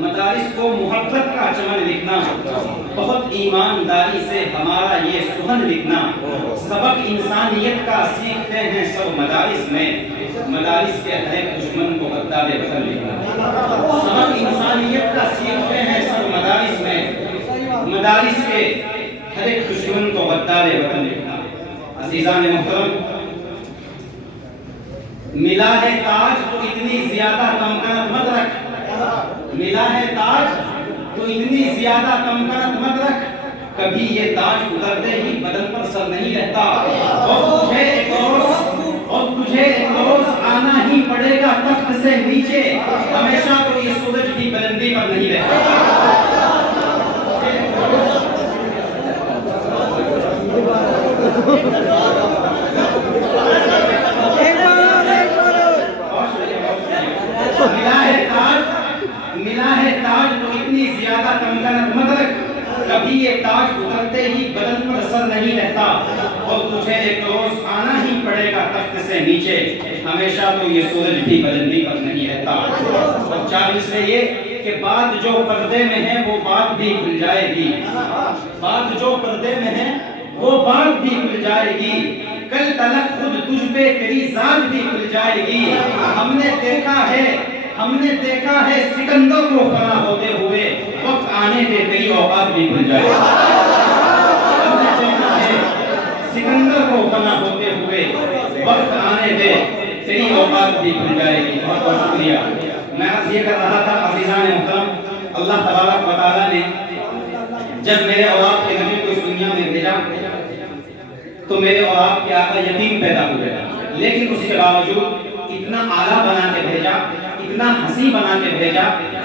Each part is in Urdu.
مدارس کو محبت کا چمن لکھنا، بہت ایمانداری سے ہمارا یہ سخن لکھنا، سبق انسانیت کا سیکھتے ہیں سب مدارس میں، مدارس کے ہر ایک دشمن کو غدار وطن لکھنا، سبق انسانیت کا سیکھتے ہیں سب مدارس میں، مدارس کے ہر ایک دشمن کو غدار وطن لکھنا۔ عزیزان محترم، ملا ہے تاج تو اتنی زیادہ تمکنت مت رکھ، ملا ہے تاج تو اتنی زیادہ تمکنت مت رکھ، کبھی یہ تاج اترتے ہی بدن پر سر نہیں رہتا، اور تجھے ایک روز آنا ہی پڑے گا تخت سے نیچے، ہمیشہ تو یہ سورج کی بلندی پر نہیں رہتا۔ ملا ہے تاج تو اتنی زیادہ تمکنت مت رکھ، کبھی یہ تاج اترتے ہی بدن پر سر نہیں رہتا، اور تجھے ایک روز آنا ہی پڑے گا تخت سے نیچے، ہمیشہ تو یہ سورج بھی بلندی پر نہیں رہتا۔ اور 40 میں یہ کہ بات جو پردے میں ہے وہ بات بھی کھل جائے گی، بات جو پردے میں ہے وہ بات بھی کھل جائے گی، کل تلک خود تجھ پہ تیری ذات بھی کھل جائے گی، ہم نے دیکھا ہے سکندر کو فنا ہوتے ہوئے، وقت آنے دے تیری اوقات بھی کھل جائے گی، ہم نے دیکھا ہے سکندر کو فنا ہوتے ہوئے، وقت آنے دے تیری اوقات بھی کھل جائے گی۔ بہت بہت شکریہ۔ میں عرض یہ کر رہا تھا عزیزان محترم، اللہ تبارک و تعالیٰ نے جب میرے اور آپ کے نبی کو اس دنیا میں بھیجا تو میرے اور آپ کے آقا یتیم پیدا ہوئے، لیکن اس کے باوجود اتنا اعلیٰ بنا کے بھیجا، اتنا حسین بنا کے بھیجا،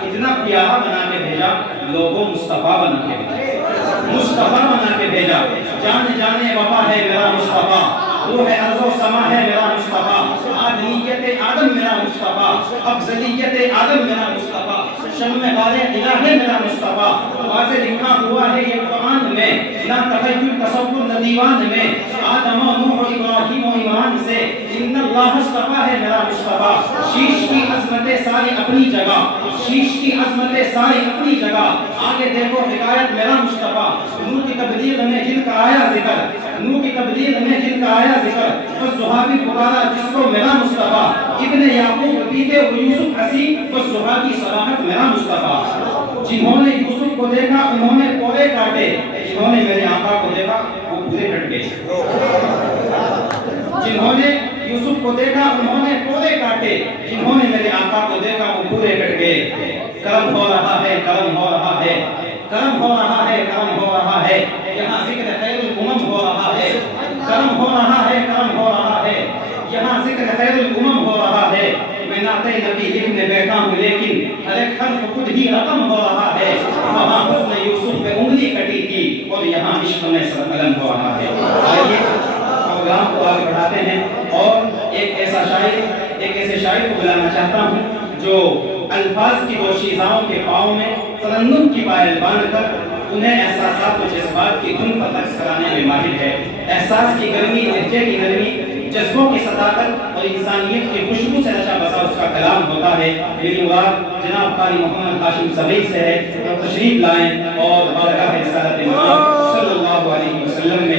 اتنا پیارا بنا کے بھیجا، لوگوں مصطفیٰ بنا کے بھیجا، مصطفیٰ بنا کے بھیجا، جان جانے وفا ہے میرا مصطفیٰ، روح ارض و سما ہے میرا مصطفیٰ، آدمیت آدم میرا مصطفیٰ، افضلیت آدم میرا مصطفیٰ، شمع غار الہ ہے میرا مصطفیٰ، واضح لکھا ہوا ہے یہ قرآن میں، نہ تخیل تصور نہ دیوان میں، آدم و نوح و ابراہیم و ایمان سے، ان اللہ اصطفیٰ ہے میرا مصطفیٰ، شیش کی عظمتیں ساری اپنی جگہ، شیش کی عظمتیں ساری اپنی جگہ، آگے دیکھو حکایت میرا مصطفیٰ، نور کی تبلیغ میں جن کا آیا ذکر، نور کی تبلیغ میں جن کا آیا ذکر، بس صحابی پکارا جس کو میرا مصطفیٰ، ابن یعقوب پیتے وہ یوسف حسین، بس صحابی صلاحت میرا مصطفیٰ، جنہوں نے یوسف کو دیکھا انہوں نے پورے کاٹے، جنہوں نے میرے آقا کو دیکھا وہ پورے کٹ گئے، جنہوں نے یوسف کو دیکھا انہوں نے پورے کاٹے، جنہوں نے میرے آقا کو دیکھا وہ پورے کٹ گئے۔ کرم ہو رہا ہے، کرم ہو رہا ہے، کرم ہو رہا ہے، کرم ہو رہا ہے، یہاں ذکر خیر الامم ہو رہا ہے، کرم ہو رہا ہے، کرم ہو رہا ہے، یہاں ذکر خیر الامم ہو رہا ہے، میں نعت نبی لکھنے بیٹھا ہوں لیکن ہر ایک حرف خود ہی رقم ہو رہا ہے، وہاں حسن یوسف پہ انگلی کٹی تھی اور یہاں عشق میں سر قلم ہو رہا ہے۔ آئیے پروگرام کو آگے بڑھاتے ہیں اور ایک ایسے شاعر کو بلانا چاہتا ہوں جو الفاظ کی دوشیزاؤں کے پاؤں میں ترنم کی پائل باندھ کر انہیں احساسات و جذبات کی دھن پر رقص کرانے میں ماہر ہے، احساس کی گرمی، لہجے کی نرمی، جذبوں کی صداقت اور انسانیت کی خوشبو سے رچا بسا اس کا کلام ہوتا ہے۔ میری مراد جناب قاری محمد ہاشم صدیق سے ہے، تشریف لائیں اور بارگاہ رسالت مآب صلی اللہ علیہ وسلم میں